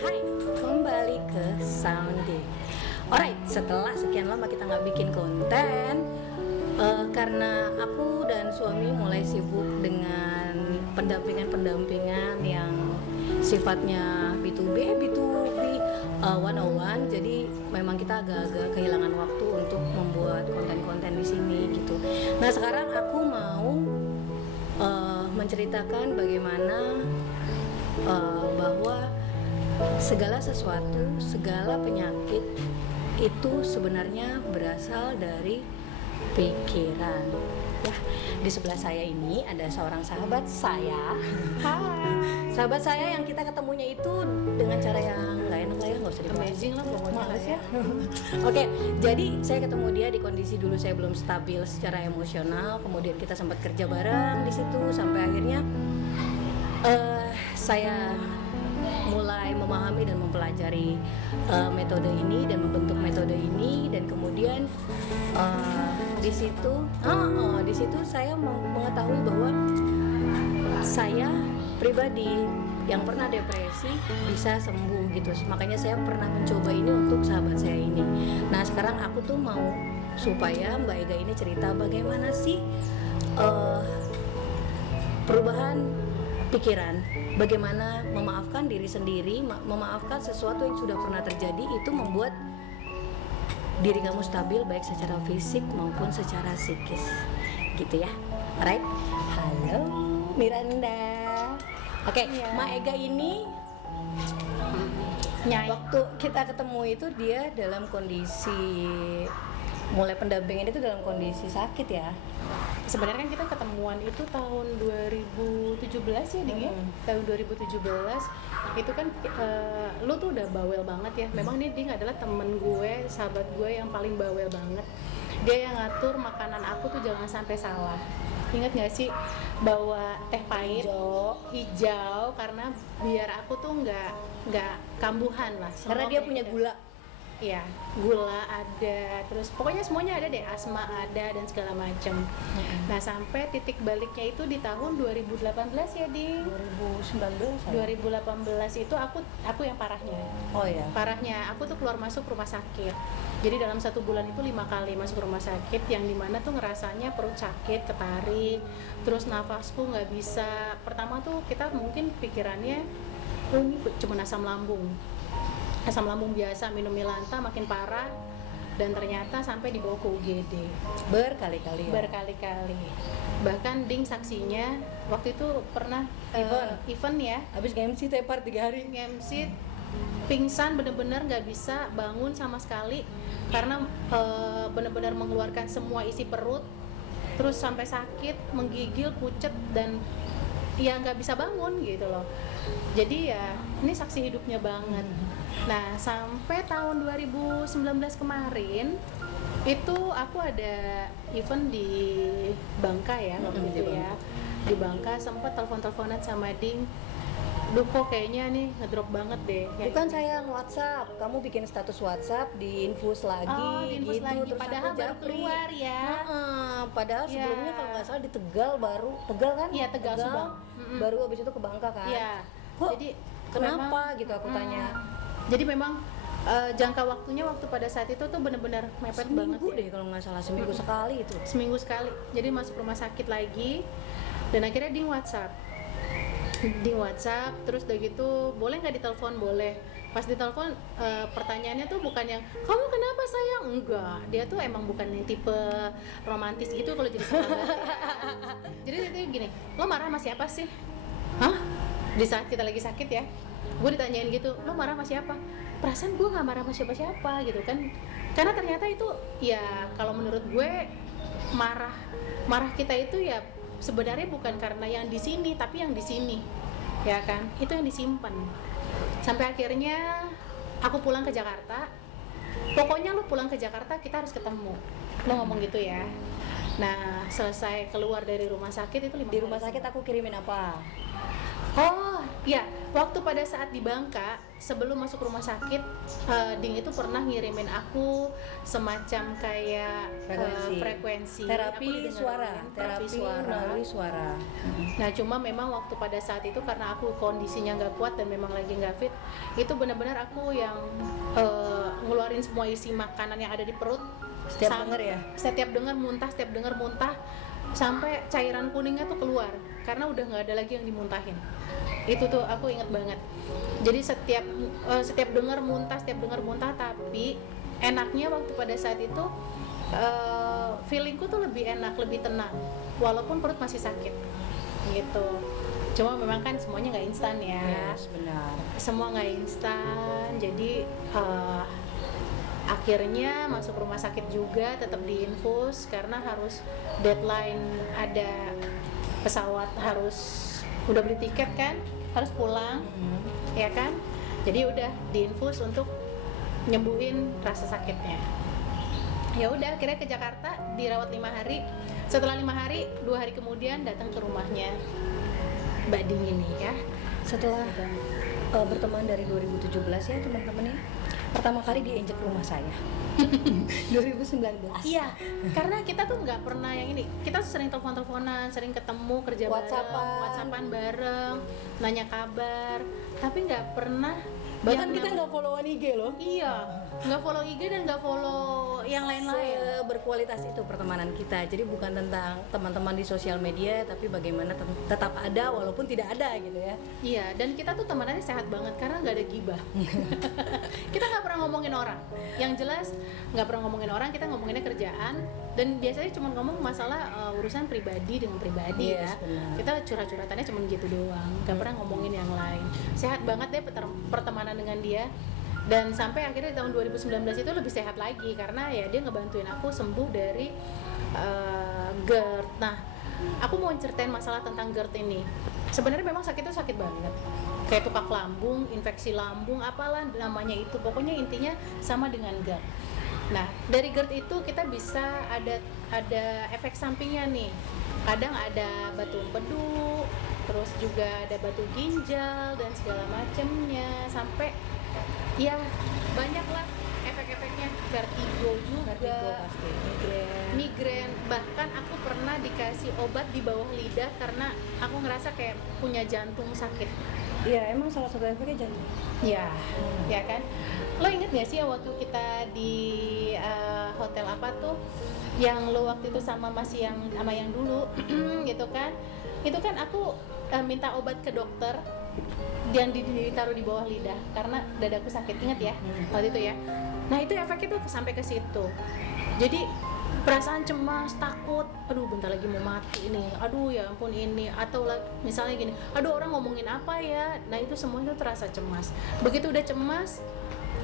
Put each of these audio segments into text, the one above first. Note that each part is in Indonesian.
Hai, kembali ke Soundy. Alright, setelah sekian lama kita nggak bikin konten, karena aku dan suami mulai sibuk dengan pendampingan yang sifatnya B2B, B2B, 101. Jadi memang kita agak-agak kehilangan waktu untuk membuat konten-konten di sini gitu. Nah sekarang aku mau menceritakan bagaimana bahwa segala sesuatu, segala penyakit itu sebenarnya berasal dari pikiran. Ya, di sebelah saya ini ada seorang sahabat saya. Hai. Sahabat saya yang kita ketemunya itu dengan cara yang nggak enak lah ya, nggak usah dibahas. Amazing lah pokoknya. Males ya. Oke, jadi saya ketemu dia di kondisi dulu saya belum stabil secara emosional. Kemudian kita sempat kerja bareng di situ sampai akhirnya saya mulai memahami dan mempelajari metode ini dan membentuk metode ini, dan kemudian di situ saya mengetahui bahwa saya pribadi yang pernah depresi bisa sembuh gitu. Makanya saya pernah mencoba ini untuk sahabat saya ini. Nah sekarang aku tuh mau supaya Mbak Ega ini cerita bagaimana sih perubahan pikiran, bagaimana memaafkan diri sendiri, memaafkan sesuatu yang sudah pernah terjadi, itu membuat diri kamu stabil baik secara fisik maupun secara psikis, gitu ya. Alright, halo Miranda. Oke, Iya. Ma Ega ini waktu kita ketemu itu dia dalam kondisi mulai pendampingan itu dalam kondisi sakit ya. Sebenarnya kan kita ketemuan itu tahun 2017 ya, Ding ya. Tahun 2017 itu kan lu tuh udah bawel banget ya. Memang nih Ding adalah temen gue, sahabat gue yang paling bawel banget. Dia yang ngatur makanan aku tuh jangan sampai salah. Ingat gak sih bawa teh pahit hijau karena biar aku tuh nggak kambuhan lah. Karena dia punya gula. Iya, gula ada, terus pokoknya semuanya ada deh, asma ada dan segala macam. Nah sampai titik baliknya itu di tahun 2018 ya Ding. 2019 2018 itu aku yang parahnya. Oh ya. Parahnya aku tuh keluar masuk rumah sakit. Jadi dalam 1 bulan itu 5 kali masuk rumah sakit, yang dimana tuh ngerasanya perut sakit, ketarik, terus nafasku nggak bisa. Pertama tuh kita mungkin pikirannya, oh ini cuma asam lambung biasa, minum Milanta makin parah, dan ternyata sampai dibawa ke UGD Berkali-kali ya? berkali-kali. Bahkan Ding saksinya waktu itu pernah event ya, Habis MC tepar 3 hari. MC pingsan, bener-bener nggak bisa bangun sama sekali karena bener-bener mengeluarkan semua isi perut, terus sampai sakit, menggigil, pucet, dan ya nggak bisa bangun gitu loh. Jadi ya ini saksi hidupnya banget. Nah sampai tahun 2019 kemarin itu aku ada event di Bangka ya waktu itu ya. Di Bangka sempat telepon-teleponan sama Ding. Duh kok kayaknya nih ngedrop banget deh. Bukan saya WhatsApp, kamu bikin status WhatsApp diinfus lagi, Oh, diinfus gitu. lagi. Terus Padahal aku baru japri. keluar ya. Padahal Ya. sebelumnya kalau nggak salah di Tegal baru, Tegal kan? Iya, Tegal, Subang. Baru habis itu ke Bangka kan? Iya. Kok Jadi kenapa memang, gitu aku tanya. Jadi memang jangka waktunya waktu pada saat itu tuh benar-benar mepet banget Seminggu ya. deh kalau nggak salah, seminggu sekali itu. Seminggu sekali. Jadi masuk rumah sakit lagi, dan akhirnya Ding WhatsApp, terus udah gitu boleh nggak ditelepon? Boleh. Pas ditelepon pertanyaannya tuh bukan yang kamu kenapa sayang, enggak, dia tuh emang bukan yang tipe romantis gitu kalau jadi sahabat ya. Jadi dia tuh gini, lo marah sama siapa sih? Hah? Di saat kita lagi sakit ya, gue ditanyain gitu, lo marah sama siapa? Perasaan gue nggak marah sama siapa-siapa gitu kan, karena ternyata itu ya kalau menurut gue marah kita itu ya sebenarnya bukan karena yang di sini, tapi yang di sini, ya kan? Itu yang disimpan. Sampai akhirnya aku pulang ke Jakarta. Pokoknya lu pulang ke Jakarta kita harus ketemu. Lo ngomong gitu ya. Nah, selesai keluar dari rumah sakit itu 5 Di rumah sakit aku kirimin apa? Oh, ya, waktu pada saat di Bangka sebelum masuk rumah sakit, Ding itu pernah ngirimin aku semacam kayak frekuensi. Aku terapi didengerin, suara, terapi melalui suara. Nah, cuma memang waktu pada saat itu karena aku kondisinya nggak kuat dan memang lagi nggak fit, itu benar-benar aku yang ngeluarin semua isi makanan yang ada di perut. Setiap denger ya? Setiap denger muntah, sampai cairan kuningnya tuh keluar karena udah nggak ada lagi yang dimuntahin. Itu tuh aku inget banget. Jadi setiap dengar muntah, tapi enaknya waktu pada saat itu feelingku tuh lebih enak, lebih tenang walaupun perut masih sakit gitu. Cuma memang kan semuanya nggak instan ya. Yes, benar. Semua nggak instan, jadi akhirnya masuk rumah sakit juga, tetap diinfus karena harus deadline, ada pesawat, harus udah beli tiket kan, harus pulang, ya kan. Jadi udah diinfus untuk nyembuhin rasa sakitnya. Ya udah, akhirnya ke Jakarta dirawat 5 hari. Setelah 5 hari, 2 hari kemudian datang ke rumahnya Mbak Ding ini ya. Setelah berteman dari 2017 ya teman-teman ya, pertama kali dia injek rumah saya 2019. Iya, karena kita tuh nggak pernah yang ini. Kita sering telepon-teleponan, sering ketemu, kerja bareng, WhatsAppan bareng, nanya kabar, tapi nggak pernah. Bahkan kita nggak followan IG loh. Iya, nggak follow IG dan nggak follow yang lain-lain. Berkualitas itu pertemanan kita. Jadi bukan tentang teman-teman di sosial media, tapi bagaimana tetap ada walaupun tidak ada gitu ya. Iya, dan kita tuh temanannya sehat banget karena nggak ada gibah. Kita nggak pernah ngomongin orang. Yang jelas nggak pernah ngomongin orang, kita ngomonginnya kerjaan. Dan biasanya cuma ngomong masalah urusan pribadi dengan pribadi ya. Benar. Kita curhat-curhatannya cuma gitu doang, nggak pernah ngomongin yang lain. Sehat banget deh pertemanan dengan dia. Dan sampai akhirnya di tahun 2019 itu lebih sehat lagi karena ya dia ngebantuin aku sembuh dari GERD. Nah, aku mau ceritain masalah tentang GERD ini. Sebenarnya memang sakit itu sakit banget, kayak tukak lambung, infeksi lambung, apalah namanya itu. Pokoknya intinya sama dengan GERD. Nah, dari GERD itu kita bisa ada efek sampingnya nih. Kadang ada batu empedu, terus juga ada batu ginjal dan segala macemnya, sampai ya banyak lah efek-efeknya. Vertigo juga, pasti. migrain. Bahkan aku pernah dikasih obat di bawah lidah karena aku ngerasa kayak punya jantung sakit. Iya, emang salah satu efeknya jantung. Ya, ya kan. Lo inget gak sih ya waktu kita di hotel apa tuh, yang lo waktu itu sama yang dulu gitu kan? Itu kan aku minta obat ke dokter yang ditaruh di bawah lidah karena dadaku sakit, inget ya waktu itu ya. Nah itu efeknya tuh sampai ke situ. Jadi perasaan cemas, takut, aduh bentar lagi mau mati nih, aduh ya ampun ini, atau misalnya gini, aduh orang ngomongin apa ya. Nah itu semua itu terasa cemas. Begitu udah cemas,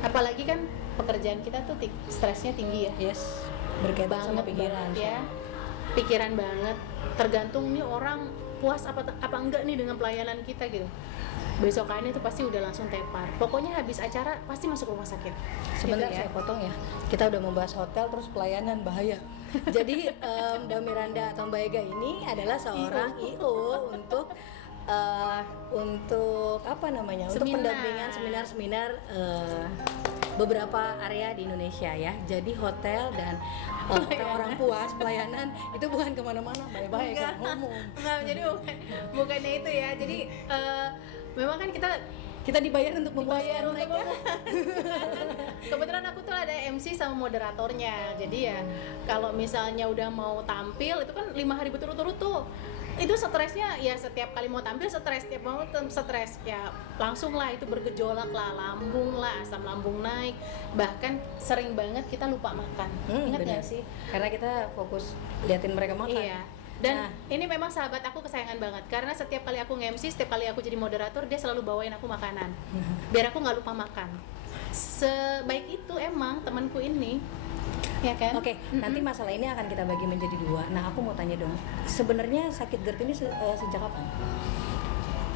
apalagi kan pekerjaan kita tuh stresnya tinggi ya. Yes, berkaitan sama pikiran ya, pikiran banget. Tergantung nih orang puas apa enggak nih dengan pelayanan kita gitu. Besokannya itu pasti udah langsung tepar. Pokoknya habis acara pasti masuk rumah sakit. Sebentar gitu ya. saya potong ya. Kita udah membahas hotel terus pelayanan, bahaya. Jadi Mbak Miranda atau Mbak Ega ini adalah seorang IO untuk apa namanya? Untuk pendampingan seminar beberapa area di Indonesia ya. Jadi hotel dan orang-orang puas pelayanan itu bukan kemana-mana, bye-bye kan ngomong. Enggak, jadi bukannya itu ya. Jadi memang kan kita dibayar untuk memuaskan mereka. Kebetulan aku tuh ada MC sama moderatornya. Jadi ya kalau misalnya udah mau tampil itu kan 5 hari berturut-turut tuh, itu stresnya ya setiap kali mau tampil stres, setiap mau stres ya langsung lah itu bergejolak lah, lambung lah, asam lambung naik, bahkan sering banget kita lupa makan. Ingat nggak sih? Karena kita fokus liatin mereka makan. Iya. Dan ini memang sahabat aku kesayangan banget karena setiap kali aku nge-MC, setiap kali aku jadi moderator, dia selalu bawain aku makanan biar aku nggak lupa makan. Sebaik itu emang temanku ini, ya kan? Oke, nanti masalah ini akan kita bagi menjadi 2. Nah, aku mau tanya dong, sebenarnya sakit GERD ini sejak kapan?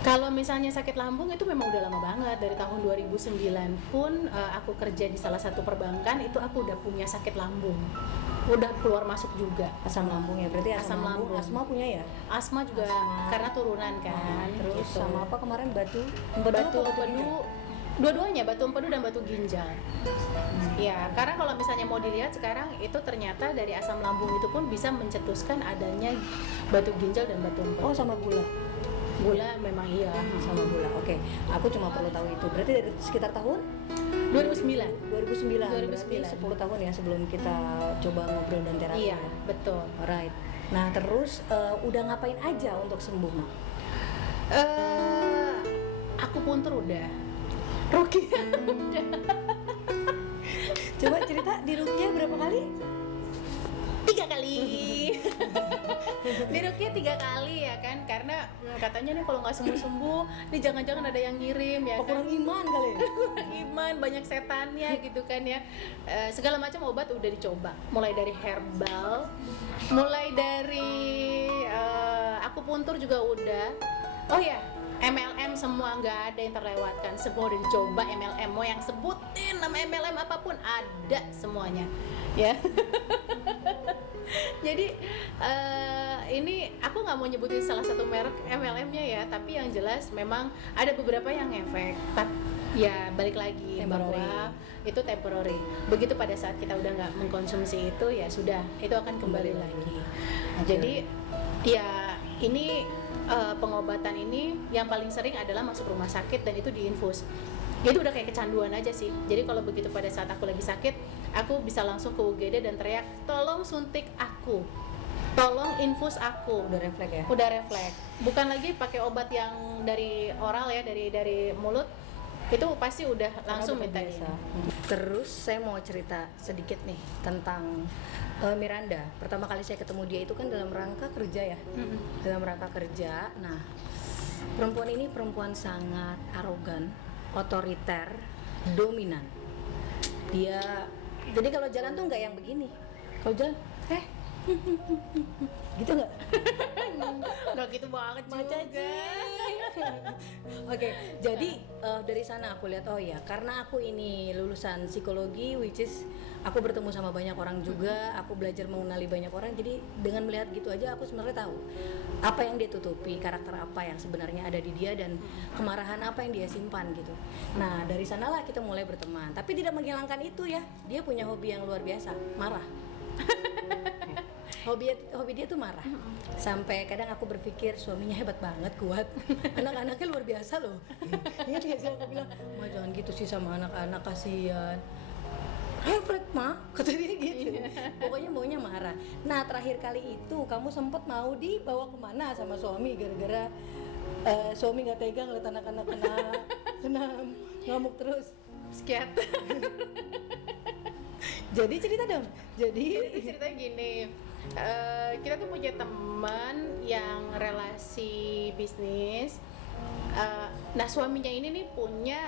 Kalau misalnya sakit lambung itu memang udah lama banget, dari tahun 2009 pun aku kerja di salah satu perbankan itu aku udah punya sakit lambung, udah keluar masuk juga. Asam lambung ya, berarti asam lambung. Asma punya ya? Asma juga Asma. karena turunan kan. Terus gitu. sama apa kemarin batu Batu apa empedu, dua-duanya batu empedu dan batu ginjal. Ya, karena kalau misalnya mau dilihat sekarang itu ternyata dari asam lambung itu pun bisa mencetuskan adanya batu ginjal dan batu empedu. Oh, sama gula. Gula memang iya. Sama gula. Oke. Aku cuma perlu tahu itu. Berarti dari sekitar tahun 2009. 2009. Berarti 2009. 10 tahun ya sebelum kita coba ngobrol dan terapi. Iya, betul. Alright. Nah, terus udah ngapain aja untuk sembuh, Mak? Aku puntur udah. Rukia udah. Coba cerita di Rukia berapa kali? 3 kali. Di Rukia 3 kali ya kan, karena katanya nih kalau nggak sembuh-sembuh, nih jangan-jangan ada yang ngirim ya Apa kan. kurang iman kali? Kurang iman, banyak setannya gitu kan ya. Segala macam obat udah dicoba, mulai dari herbal, mulai dari akupuntur juga udah. Oh ya, MLM semua nggak ada yang terlewatkan, semua udah dicoba. MLM mau yang sebutin nama MLM apapun ada semuanya ya. Jadi ini aku nggak mau nyebutin salah satu merek MLM-nya ya, tapi yang jelas memang ada beberapa yang efek. Ya balik lagi Temporary. bahwa itu temporary. Begitu pada saat kita udah nggak mengkonsumsi itu ya sudah, itu akan kembali lagi. Jadi ya ini pengobatan ini yang paling sering adalah masuk rumah sakit dan itu diinfus. Itu udah kayak kecanduan aja sih. Jadi kalau begitu pada saat aku lagi sakit, aku bisa langsung ke UGD dan teriak, tolong suntik aku, tolong infus aku. Udah refleks ya? Udah refleks. Bukan lagi pakai obat yang dari oral ya, dari mulut. Itu pasti udah langsung minta biasa. ini. Terus saya mau cerita sedikit nih tentang Miranda. Pertama kali saya ketemu dia itu kan dalam rangka kerja ya. Dalam rangka kerja. Nah, perempuan ini perempuan sangat arogan, otoriter, dominan. Dia jadi kalau jalan tuh nggak yang begini. Kalau jalan, gitu nggak? Nggak gitu banget Maca juga. Oke, jadi dari sana aku lihat, oh ya, karena aku ini lulusan psikologi, which is aku bertemu sama banyak orang juga, aku belajar mengenali banyak orang, jadi dengan melihat gitu aja aku sebenarnya tahu apa yang dia tutupi, karakter apa yang sebenarnya ada di dia, dan kemarahan apa yang dia simpan gitu. Nah, dari sanalah kita mulai berteman, tapi tidak menghilangkan itu ya, dia punya hobi yang luar biasa, marah. Hobi dia tuh marah. Sampai kadang aku berpikir suaminya hebat banget, kuat. Anak-anaknya luar biasa loh. Ingat gak sih aku bilang, "Ma jangan gitu sih sama anak-anak, kasihan." Refleks, Ma, kata dia gitu. Pokoknya maunya marah. Nah, terakhir kali itu kamu sempet mau dibawa kemana sama suami gara-gara suami nggak tega ngeliat anak-anak kena ngamuk terus. Psikiater. Jadi cerita dong. Jadi Ceritanya gini, kita tuh punya teman yang relasi bisnis. Nah suaminya ini nih punya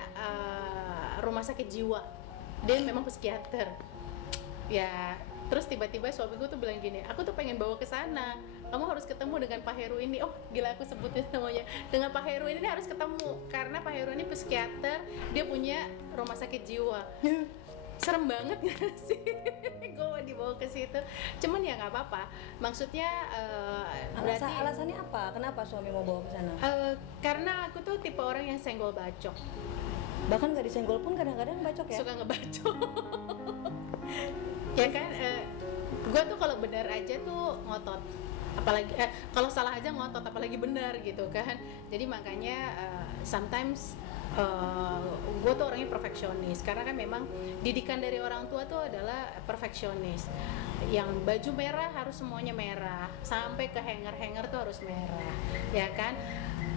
rumah sakit jiwa. Dia memang psikiater. Ya, terus tiba-tiba suamiku tuh bilang gini, aku tuh pengen bawa ke sana. Kamu harus ketemu dengan Pak Heru ini. Oh gila, aku sebutin namanya. Dengan Pak Heru ini harus ketemu karena Pak Heru ini psikiater. Dia punya rumah sakit jiwa. Serem banget gak sih? Gue mau dibawa ke situ. Cuman ya nggak apa-apa. Maksudnya berarti alasannya apa? Kenapa suami mau bawa ke sana? karena aku tuh tipe orang yang senggol bacok. Bahkan nggak disenggol pun kadang-kadang bacok ya. Suka ngebacok. Ya kan, gue tuh kalau benar aja tuh ngotot. Apalagi kalau salah aja ngotot, apalagi benar gitu kan. Jadi makanya sometimes gue tuh orangnya perfeksionis karena kan memang didikan dari orang tua tuh adalah perfeksionis. Yang baju merah harus semuanya merah, sampai ke hanger tuh harus merah, ya kan.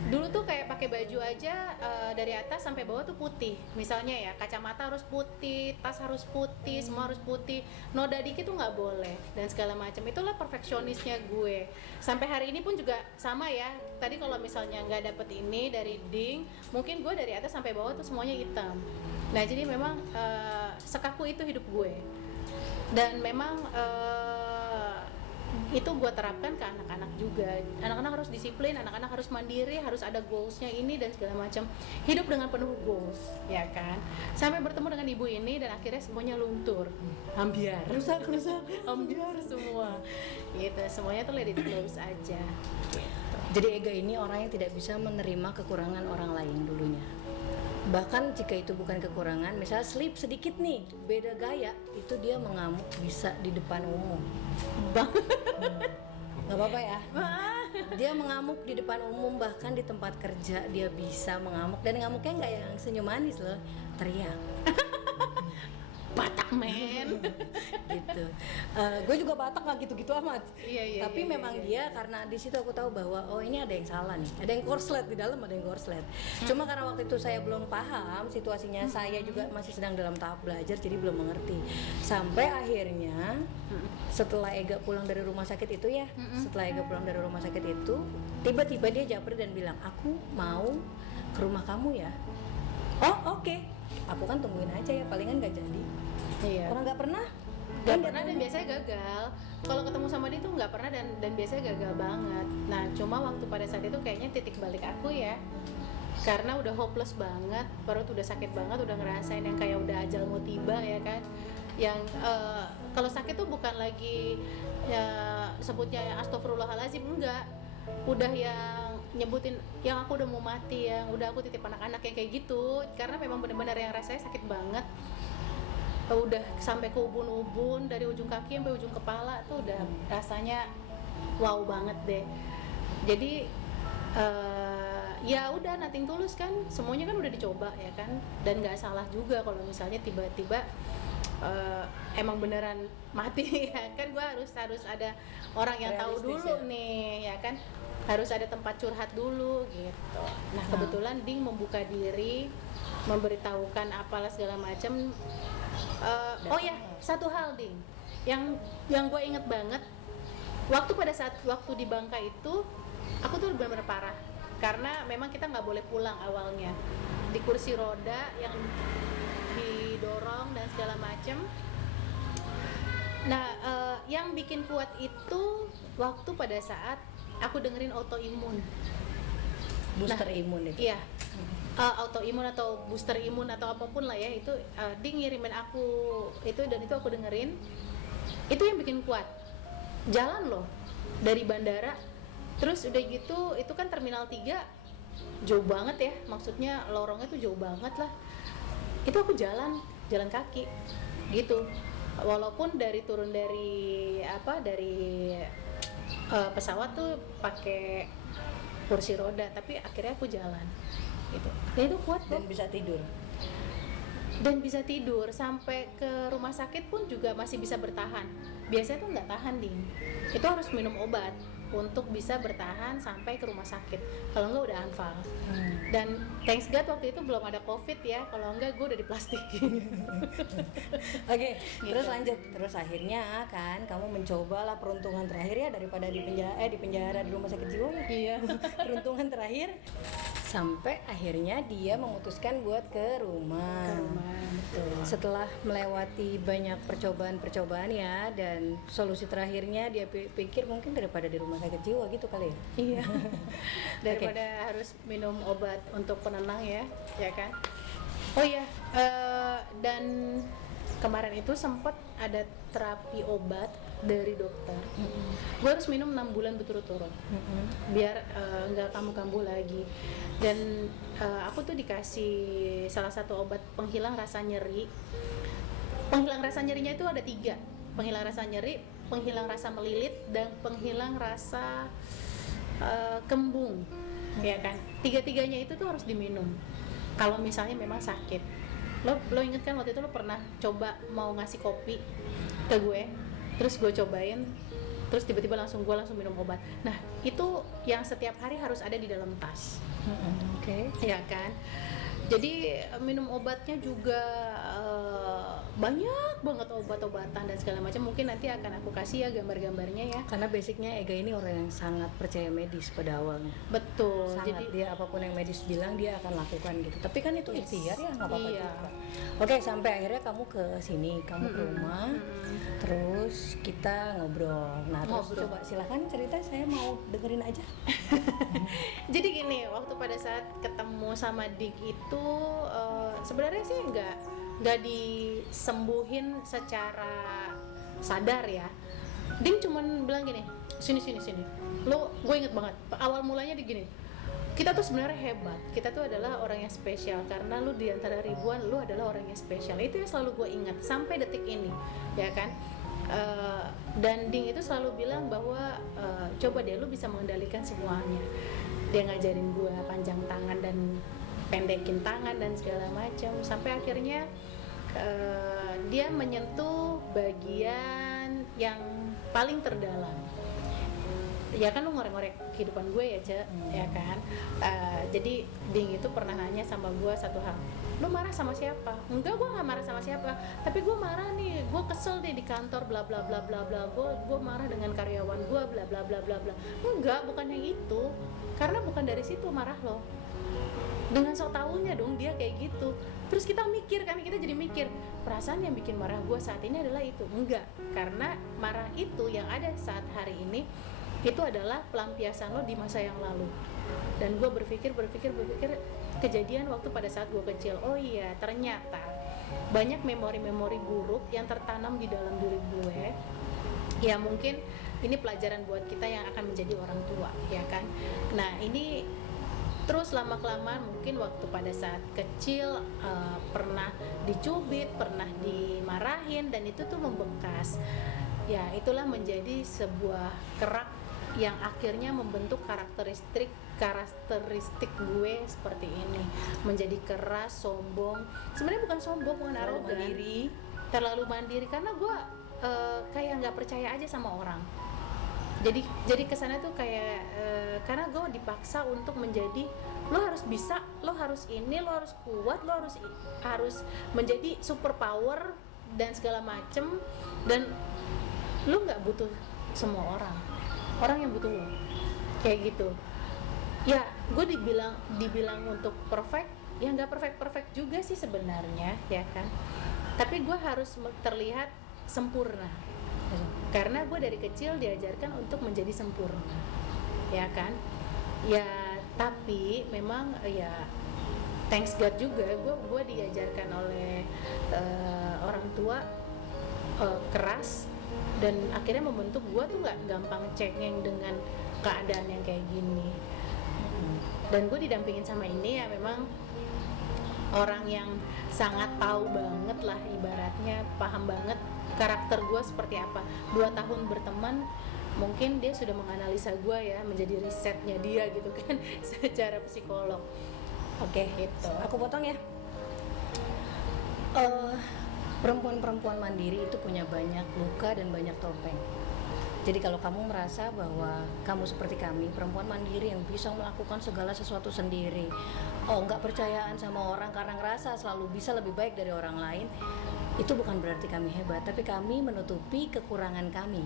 Dulu tuh kayak pakai baju aja dari atas sampai bawah tuh putih. Misalnya ya, kacamata harus putih, tas harus putih, semua harus putih. Noda dikit tuh nggak boleh dan segala macam. Itulah perfeksionisnya gue. Sampai hari ini pun juga sama ya. Tadi kalau misalnya nggak dapet ini dari ding, mungkin gue dari atas sampai bawah tuh semuanya hitam. Nah jadi memang sekaku itu hidup gue. Dan memang itu gue terapkan ke anak-anak juga. Anak-anak harus disiplin, anak-anak harus mandiri, harus ada goalsnya ini dan segala macam. Hidup dengan penuh goals, ya kan. Sampai bertemu dengan ibu ini dan akhirnya semuanya luntur, ambiar, rusak, ambiar semua. Gitu, semuanya tuh let it close aja. Jadi Ega ini orang yang tidak bisa menerima kekurangan orang lain dulunya. Bahkan jika itu bukan kekurangan, misalnya slip sedikit nih, beda gaya, itu dia mengamuk bisa di depan umum. Nggak apa-apa ya. Dia mengamuk di depan umum, bahkan di tempat kerja dia bisa mengamuk, dan ngamuknya nggak yang senyum manis loh, teriak. Batak men. Gitu. Gue juga Batak nggak gitu-gitu amat. Iya, Tapi memang dia karena di situ aku tahu bahwa oh ini ada yang salah nih, ada yang korslet di dalam, ada yang korslet. Cuma karena waktu itu saya belum paham situasinya, saya juga masih sedang dalam tahap belajar, jadi belum mengerti. Sampai akhirnya setelah Ega pulang dari rumah sakit itu ya, setelah Ega pulang dari rumah sakit itu, tiba-tiba dia japri dan bilang, aku mau ke rumah kamu ya. Oh oke. Aku kan tungguin aja ya, palingan gak jadi. Iya. Orang nggak pernah. Gak pernah dan biasanya gagal. Kalau ketemu sama dia tuh nggak pernah dan biasanya gagal banget. Nah cuma waktu pada saat itu kayaknya titik balik aku ya, karena udah hopeless banget, perut udah sakit banget, udah ngerasain yang kayak udah ajal mau tiba ya kan. Yang kalau sakit tuh bukan lagi ya sebutnya astagfirullahaladzim, enggak. Udah yang nyebutin yang aku udah mau mati, yang udah aku titip anak-anak yang kayak gitu, karena memang benar-benar yang rasanya sakit banget. Udah sampai ke ubun-ubun, dari ujung kaki sampai ujung kepala tuh udah rasanya wow banget deh. Jadi ya udah nothing tulus kan, semuanya kan udah dicoba ya kan, dan nggak salah juga kalau misalnya tiba-tiba emang beneran mati ya kan. Gue harus ada orang yang tahu dulu nih ya kan, harus ada tempat curhat dulu gitu. Nah kebetulan Ding membuka diri, memberitahukan apalah segala macam. Oh ya, satu hal Ding, yang gue inget banget, pada saat di Bangka itu, aku tuh benar-benar parah, karena memang kita nggak boleh pulang awalnya, di kursi roda yang didorong dan segala macam. Nah, yang bikin kuat itu waktu pada saat aku dengerin autoimun, booster imun itu. Iya. Autoimun atau booster imun atau apapun lah ya, itu dia ngirimin aku itu, dan itu aku dengerin. Itu yang bikin kuat. Jalan loh dari bandara, terus udah gitu itu kan terminal 3 jauh banget ya, maksudnya lorongnya tuh jauh banget lah. Itu aku jalan kaki gitu. Walaupun turun dari pesawat tuh pakai kursi roda, tapi akhirnya aku jalan gitu. Dan itu kuat Dan bisa tidur sampai ke rumah sakit pun juga masih bisa bertahan. Biasanya tuh nggak tahan Ding, itu harus minum obat untuk bisa bertahan sampai ke rumah sakit, kalau enggak udah anfal. Dan thanks God waktu itu belum ada COVID ya, kalau enggak gue udah diplastikin. Oke, terus lanjut. Terus akhirnya kan kamu mencobalah peruntungan terakhir ya, daripada di penjara di rumah sakit jiwa ya. Iya. Peruntungan terakhir sampai akhirnya dia memutuskan buat ke rumah. Betul. Setelah melewati banyak percobaan ya, dan solusi terakhirnya dia pikir mungkin daripada di rumah sakit jiwa gitu kali ya. Iya. Daripada harus minum obat untuk penenang ya kan. Oh iya, dan kemarin itu sempat ada terapi obat dari dokter. Gue harus minum 6 bulan berturut-turut biar nggak kambuh-kambuh lagi. Dan aku tuh dikasih salah satu obat penghilang rasa nyeri. Penghilang rasa nyerinya itu ada 3: penghilang rasa nyeri, penghilang rasa melilit, dan penghilang rasa kembung. Ya kan, 3-tiganya itu tuh harus diminum kalau misalnya memang sakit. Lo inget kan waktu itu lo pernah coba mau ngasih kopi ke gue, terus gue cobain, terus tiba-tiba langsung minum obat. Nah itu yang setiap hari harus ada di dalam tas. Oke. Ya kan, jadi minum obatnya juga banyak banget obat-obatan dan segala macam. Mungkin nanti akan aku kasih ya gambar-gambarnya ya. Karena basicnya Ega ini orang yang sangat percaya medis pada awalnya. Betul. Sangat, Jadi dia apapun yang medis bilang dia akan lakukan gitu. Tapi kan itu ikhtiar ya, nggak apa-apa Iya. juga. Oke, sampai akhirnya kamu ke sini, kamu ke rumah, terus kita ngobrol. Nah, terus Ngobrol. coba silakan cerita, saya mau dengerin aja. Jadi gini, waktu pada saat ketemu sama Dik itu sebenarnya sih nggak disembuhin secara sadar ya. Dik cuman bilang gini, sini. Lo, gue inget banget. Awal mulanya di gini. Kita tuh sebenarnya hebat. Kita tuh adalah orang yang spesial karena lu di antara ribuan lu adalah orang yang spesial. Itu yang selalu gue ingat sampai detik ini, ya kan? Dan Ding itu selalu bilang bahwa coba deh lu bisa mengendalikan semuanya. Dia ngajarin gue panjang tangan dan pendekin tangan dan segala macam sampai akhirnya dia menyentuh bagian yang paling terdalam. Ya kan lu ngorek-ngorek kehidupan gue ya, Ce, ya kan. Jadi Ding itu pernah nanya sama gue satu hal, lu marah sama siapa? Enggak, gue nggak marah sama siapa, tapi gue marah nih, gue kesel deh di kantor bla bla bla bla bla, gue marah dengan karyawan gue bla bla bla bla bla. Enggak, bukan yang itu, karena bukan dari situ marah lo. Dengan sok taunya dong dia kayak gitu. Terus kita mikir kan, kita jadi mikir, perasaan yang bikin marah gue saat ini adalah itu. Enggak, karena marah itu yang ada saat hari ini itu adalah pelampiasan lo di masa yang lalu. Dan gue berpikir kejadian waktu pada saat gue kecil. Oh iya, ternyata banyak memori-memori buruk yang tertanam di dalam diri gue. Ya mungkin ini pelajaran buat kita yang akan menjadi orang tua, ya kan. Nah ini terus lama-kelamaan mungkin waktu pada saat kecil pernah dicubit, pernah dimarahin, dan itu tuh membekas. Ya itulah menjadi sebuah kerak yang akhirnya membentuk karakteristik gue seperti ini, menjadi keras, sombong. Sebenarnya bukan sombong, bukan arogan, terlalu mandiri karena gue kayak nggak percaya aja sama orang. Jadi kesana tuh kayak karena gue dipaksa untuk menjadi, lo harus bisa, lo harus ini, lo harus kuat, lo harus menjadi super power dan segala macem, dan lo nggak butuh semua orang yang butuh lo, kayak gitu. Ya gue dibilang untuk perfect, ya nggak perfect juga sih sebenarnya, ya kan. Tapi gue harus terlihat sempurna karena gue dari kecil diajarkan untuk menjadi sempurna, ya kan. Ya tapi memang ya thanks God juga gue diajarkan oleh orang tua keras, dan akhirnya membentuk gue tuh nggak gampang cengeng dengan keadaan yang kayak gini. Dan gue didampingin sama ini ya memang orang yang sangat tahu banget lah, ibaratnya paham banget karakter gue seperti apa. 2 tahun berteman mungkin dia sudah menganalisa gue ya, menjadi risetnya dia gitu kan secara psikolog. Oke, Gitu. aku potong ya. Perempuan-perempuan mandiri itu punya banyak luka dan banyak topeng. Jadi kalau kamu merasa bahwa kamu seperti kami, perempuan mandiri yang bisa melakukan segala sesuatu sendiri, nggak percayaan sama orang karena ngerasa selalu bisa lebih baik dari orang lain, itu bukan berarti kami hebat, tapi kami menutupi kekurangan kami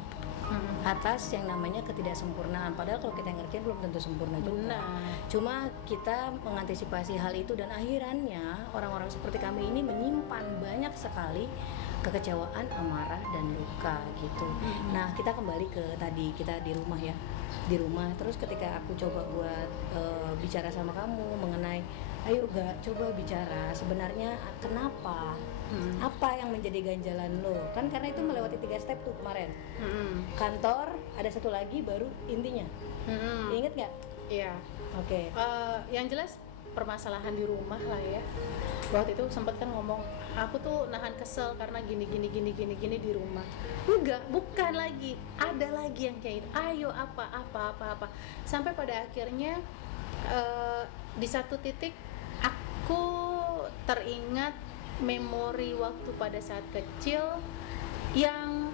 atas yang namanya ketidaksempurnaan. Padahal kalau kita ngertiin belum tentu sempurna juga. Benar. Cuma kita mengantisipasi hal itu, dan akhirannya orang-orang seperti kami ini menyimpan banyak sekali kekecewaan, amarah, dan luka gitu. Nah kita kembali ke tadi, kita di rumah ya, di rumah. Terus ketika aku coba buat bicara sama kamu mengenai, ayo gak coba bicara sebenarnya kenapa, apa yang menjadi ganjalan lo, kan karena itu melewati 3 step tuh kemarin. Kantor, ada satu lagi baru intinya. Ingat nggak? Iya. Oke. Yang jelas permasalahan di rumah lah ya. Waktu itu sempat kan ngomong, aku tuh nahan kesel karena gini di rumah. Enggak, bukan lagi. Ada lagi yang kayak gitu. Ayo apa. Sampai pada akhirnya di satu titik aku teringat memori waktu pada saat kecil yang,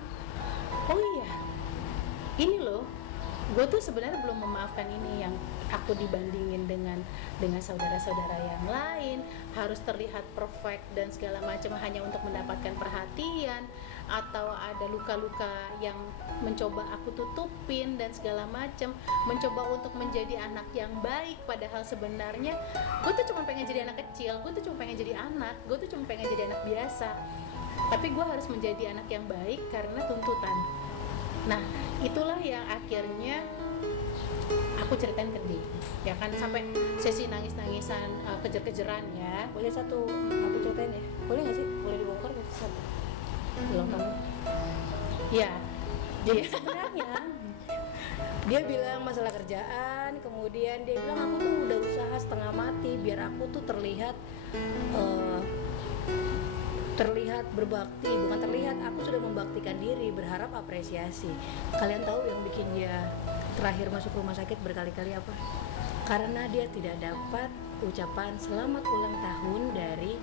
oh iya, ini loh, gue tuh sebenarnya belum memaafkan ini, yang aku dibandingin dengan saudara-saudara yang lain, harus terlihat perfect dan segala macam hanya untuk mendapatkan perhatian, atau ada luka-luka yang mencoba aku tutupin dan segala macam, mencoba untuk menjadi anak yang baik, padahal sebenarnya gue tuh cuma pengen jadi anak kecil, gue tuh cuma pengen jadi anak, gue tuh cuma pengen jadi anak biasa, tapi gue harus menjadi anak yang baik karena tuntutan. Nah itulah yang akhirnya aku ceritain ke dia, ya kan, sampai sesi nangis-nangisan, kejer-kejeran ya. Boleh satu aku ceritain ya? Boleh nggak sih? Boleh dibongkar nggak sih satu? Ulang tahun. Ya, Jadi sebenarnya dia bilang masalah kerjaan, kemudian dia bilang aku tuh udah usaha setengah mati biar aku tuh terlihat berbakti, bukan terlihat, aku sudah membaktikan diri, berharap apresiasi. Kalian tahu yang bikin dia terakhir masuk rumah sakit berkali-kali apa? Karena dia tidak dapat ucapan selamat ulang tahun dari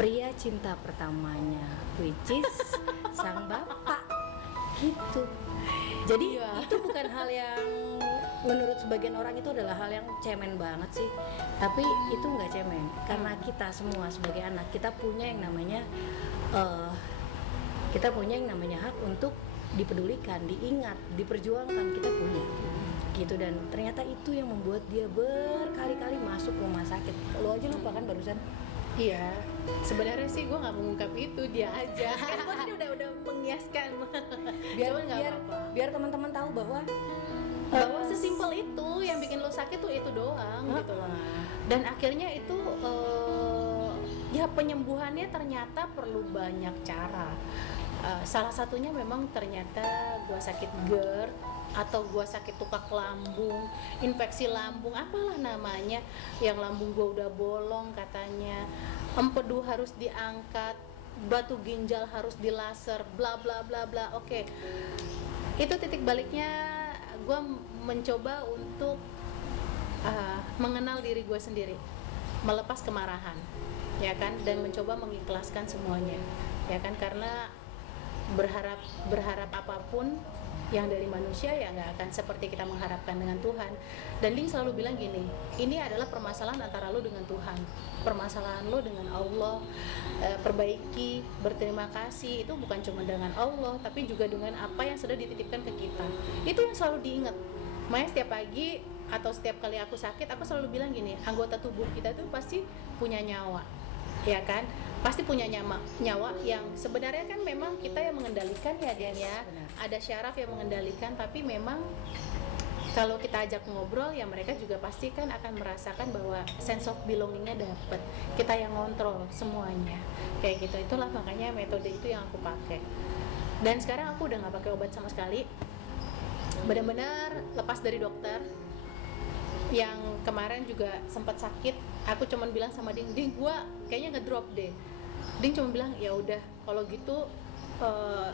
pria cinta pertamanya, which is sang bapak, gitu. Jadi itu bukan hal yang menurut sebagian orang itu adalah hal yang cemen banget sih, tapi itu nggak cemen karena kita semua sebagai anak kita punya yang namanya hak untuk dipedulikan, diingat, diperjuangkan, kita punya gitu. Dan ternyata itu yang membuat dia berkali-kali masuk rumah sakit. Lo aja lupa kan barusan. iya. Sebenarnya sih gue nggak mengungkap itu, dia aja. Kan gue tadi udah mengiaskan. Cuman nggak apa-apa. biar teman-teman tahu bahwa Bahwa sesimpel itu yang bikin lo sakit tuh itu doang gitu loh. Dan akhirnya itu ya penyembuhannya ternyata perlu banyak cara. Salah satunya memang ternyata gua sakit GERD atau gua sakit tukak lambung, infeksi lambung, apalah namanya, yang lambung gua udah bolong katanya, empedu harus diangkat, batu ginjal harus dilaser, bla bla bla bla. Oke. Itu titik baliknya gua mencoba untuk mengenal diri gue sendiri, melepas kemarahan, ya kan, dan mencoba mengikhlaskan semuanya, ya kan, karena berharap apapun yang dari manusia ya nggak akan seperti kita mengharapkan dengan Tuhan. Dan Ling selalu bilang gini, ini adalah permasalahan antara lo dengan Tuhan, permasalahan lo dengan Allah. Perbaiki, berterima kasih itu bukan cuma dengan Allah, tapi juga dengan apa yang sudah dititipkan ke kita. Itu yang selalu diingat. Makanya setiap pagi atau setiap kali aku sakit, aku selalu bilang gini, anggota tubuh kita tuh pasti punya nyawa, ya kan, pasti punya nyawa yang sebenarnya kan memang kita yang mengendalikan ya, Din, ya. Ada syaraf yang mengendalikan, tapi memang kalau kita ajak ngobrol ya mereka juga pasti kan akan merasakan bahwa sense of belongingnya dapet, kita yang ngontrol semuanya kayak gitu. Itulah makanya metode itu yang aku pakai. Dan sekarang aku udah nggak pakai obat sama sekali, benar-benar lepas dari dokter. Yang kemarin juga sempat sakit, aku cuman bilang sama Ding, gua kayaknya ngedrop deh. Ding cuma bilang ya udah kalau gitu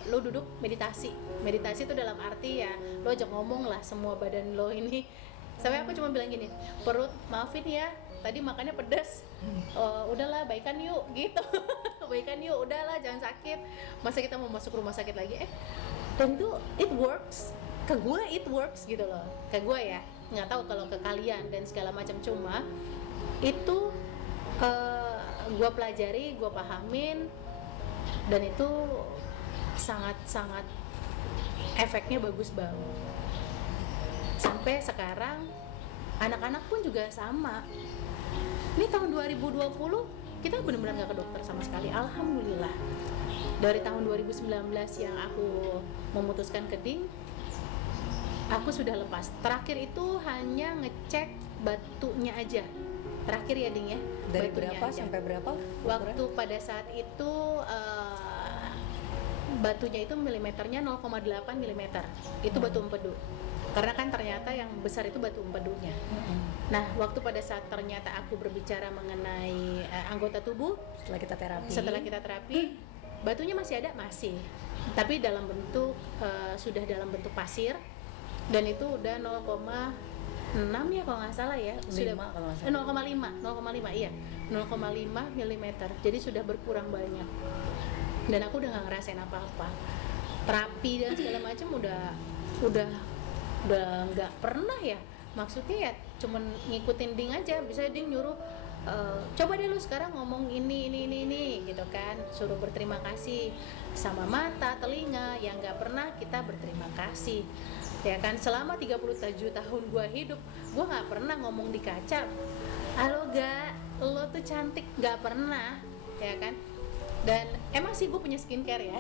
lo duduk meditasi itu dalam arti ya lo ajak ngomong lah semua badan lo ini. Sampai aku cuma bilang gini, perut maafin ya tadi makannya pedas, udahlah baikan yuk gitu. Baikan yuk, udahlah jangan sakit, masa kita mau masuk rumah sakit lagi. Dan itu it works ke gue, it works gitu loh ke gue ya, nggak tahu kalau ke kalian dan segala macam. Cuma itu gue pelajari, gue pahamin, dan itu sangat-sangat efeknya bagus banget. Sampai sekarang anak-anak pun juga sama. Ini tahun 2020 kita benar-benar nggak ke dokter sama sekali, alhamdulillah. Dari tahun 2019 yang aku memutuskan ke Ding, aku sudah lepas. Terakhir itu hanya ngecek batunya aja. Terakhir ya Ding ya. Dari batunya berapa aja. sampai berapa? Waktu pada saat itu batunya itu milimeternya 0,8 mm. Itu batu empedu. Karena kan ternyata yang besar itu batu empedunya. Nah, waktu pada saat ternyata aku berbicara mengenai anggota tubuh setelah kita terapi, batunya masih ada, masih. Tapi dalam bentuk sudah dalam bentuk pasir, dan itu udah 0,6 ya kalau nggak salah ya, sudah 0,5 iya, 0,5 mm. Jadi sudah berkurang banyak. Dan aku udah nggak ngerasain apa-apa. Terapi dan segala macam udah nggak pernah ya maksudnya ya cuman ngikutin Ding aja. Bisa Ding nyuruh coba deh lu sekarang ngomong ini gitu kan, suruh berterima kasih sama mata, telinga yang nggak pernah kita berterima kasih ya kan. Selama 37 tahun gua hidup, gua nggak pernah ngomong di kaca, halo ga, lo tuh cantik, nggak pernah ya kan. Dan emang sih gue punya skincare ya.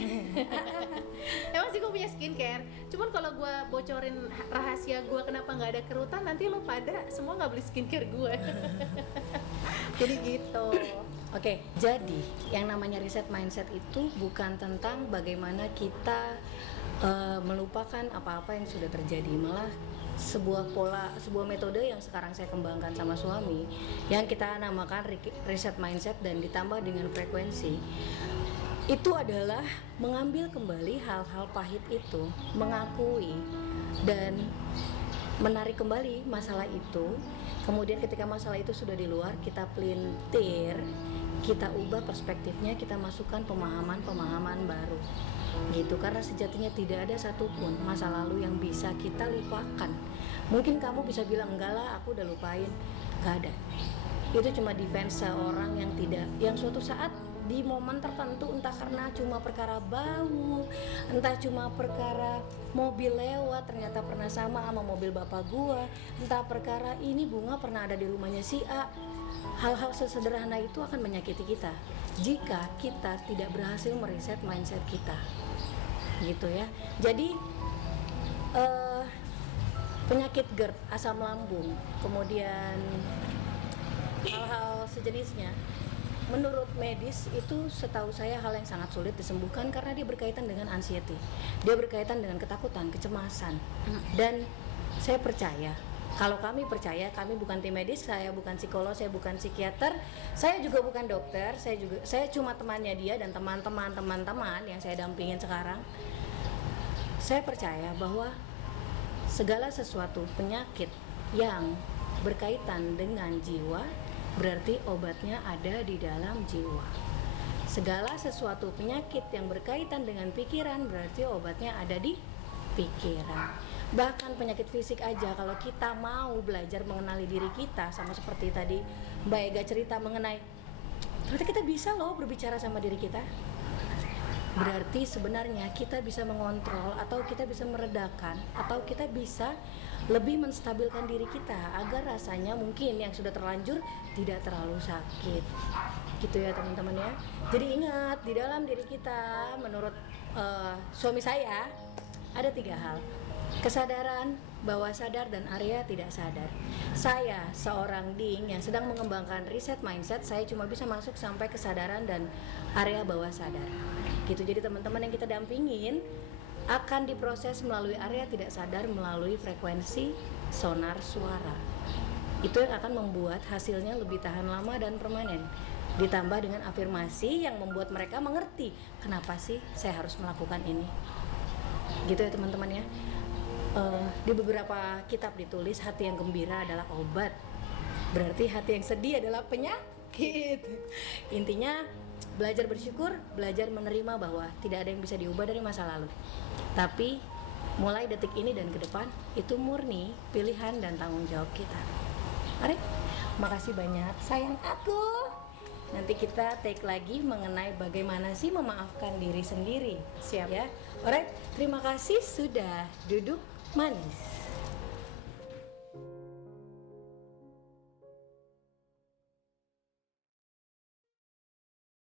Emang sih gue punya skincare. Cuman kalau gue bocorin rahasia gue kenapa nggak ada kerutan, nanti lo pada semua nggak beli skincare gue. Jadi gitu. Oke, jadi yang namanya reset mindset itu bukan tentang bagaimana kita melupakan apa-apa yang sudah terjadi, malah sebuah metode yang sekarang saya kembangkan sama suami yang kita namakan reset mindset dan ditambah dengan frekuensi. Itu adalah mengambil kembali hal-hal pahit itu, mengakui dan menarik kembali masalah itu. Kemudian ketika masalah itu sudah di luar, kita pelintir, kita ubah perspektifnya, kita masukkan pemahaman-pemahaman baru gitu. Karena sejatinya tidak ada satupun masa lalu yang bisa kita lupakan. Mungkin kamu bisa bilang enggak lah, aku udah lupain. Gak ada. Itu cuma defense seorang yang suatu saat di momen tertentu, entah karena cuma perkara bau, entah cuma perkara mobil lewat ternyata pernah sama mobil bapak gua, entah perkara ini bunga pernah ada di rumahnya si A. Hal-hal sesederhana itu akan menyakiti kita jika kita tidak berhasil mereset mindset kita gitu ya. Jadi penyakit GERD, asam lambung, kemudian hal-hal sejenisnya, menurut medis itu setahu saya hal yang sangat sulit disembuhkan karena dia berkaitan dengan anxiety, dia berkaitan dengan ketakutan, kecemasan. Dan saya percaya, kalau kami percaya, kami bukan tim medis, saya bukan psikolog, saya bukan psikiater, saya juga bukan dokter, saya cuma temannya dia dan teman-teman yang saya dampingin sekarang. Saya percaya bahwa segala sesuatu penyakit yang berkaitan dengan jiwa berarti obatnya ada di dalam jiwa. Segala sesuatu penyakit yang berkaitan dengan pikiran berarti obatnya ada di pikiran. Bahkan penyakit fisik aja, kalau kita mau belajar mengenali diri kita, sama seperti tadi Mbak Ega cerita mengenai ternyata kita bisa loh berbicara sama diri kita, berarti sebenarnya kita bisa mengontrol atau kita bisa meredakan atau kita bisa lebih menstabilkan diri kita agar rasanya mungkin yang sudah terlanjur tidak terlalu sakit gitu ya teman-teman ya. Jadi ingat, di dalam diri kita menurut suami saya ada 3 hal: kesadaran, bawah sadar, dan area tidak sadar. Saya seorang Ding yang sedang mengembangkan reset mindset, saya cuma bisa masuk sampai kesadaran dan area bawah sadar gitu. Jadi teman-teman yang kita dampingin akan diproses melalui area tidak sadar, melalui frekuensi sonar suara. Itu yang akan membuat hasilnya lebih tahan lama dan permanen. Ditambah dengan afirmasi yang membuat mereka mengerti kenapa sih saya harus melakukan ini. Gitu ya teman-teman ya. Di beberapa kitab ditulis hati yang gembira adalah obat, berarti hati yang sedih adalah penyakit. Intinya belajar bersyukur, belajar menerima bahwa tidak ada yang bisa diubah dari masa lalu. Tapi mulai detik ini dan ke depan itu murni pilihan dan tanggung jawab kita. Mari, makasih banyak sayang aku. Nanti kita take lagi mengenai bagaimana sih memaafkan diri sendiri. Siap ya. Alright, terima kasih sudah duduk manis.